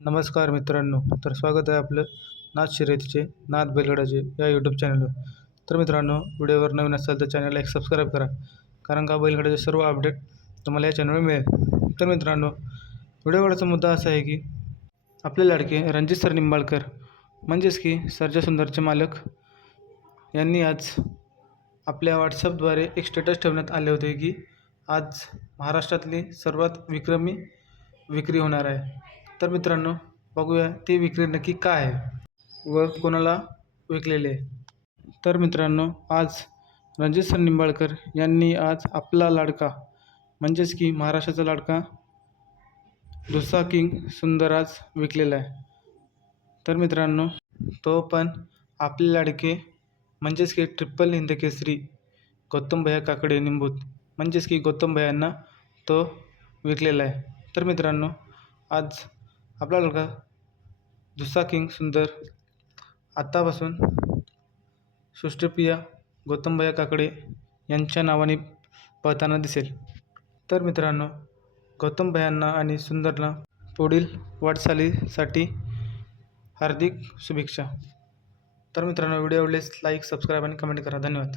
नमस्कार मित्रांनो तर स्वागत आहे आपलं नाथ शर्यतीचे नाथ बैलगडाचे या यूट्यूब चॅनलवर तर मित्रांनो व्हिडिओवर नवीन असाल तर चॅनलला एक सबस्क्राईब करा कारण का बैलगडाचे सर्व अपडेट तुम्हाला या चॅनलवर मिळेल. तर मित्रांनो व्हिडिओगडाचा मुद्दा असा आहे की आपले लाडके रणजित सर निंबाळकर म्हणजेच की सर्जा सुंदरचे मालक यांनी आज आपल्या व्हॉट्सअपद्वारे एक स्टेटस ठेवण्यात आले होते की आज महाराष्ट्रातली सर्वात विक्रमी विक्री होणार आहे. तर मित्रांनो बघूया ती विक्री नक्की काय आहे. व कोणाला विकलेले? आहे तर मित्रांनो आज रणजित सर निंबाळकर यांनी आज आपला लाडका म्हणजेच की महाराष्ट्राचा लाडका दुसरा किंग सुंदर आज विकलेला आहे. तर मित्रांनो तो पण आपले लाडके म्हणजेच की ट्रिपल हिंदकेसरी गौतम भैया काकडे निंबूत म्हणजेच की गौतम भैयांना तो विकलेला आहे. तर मित्रांनो आज आपला लोक दुसरा किंग सुंदर आत्तापासून सुष्टुप्रिया गौतमभैया काकडे यांच्या नावाने पळताना दिसेल. तर मित्रांनो गौतमभयांना आणि सुंदरला पुढील वाटचालीसाठी हार्दिक शुभेच्छा. तर मित्रांनो व्हिडिओ आवडलेस लाईक सबस्क्राईब आणि कमेंट करा. धन्यवाद.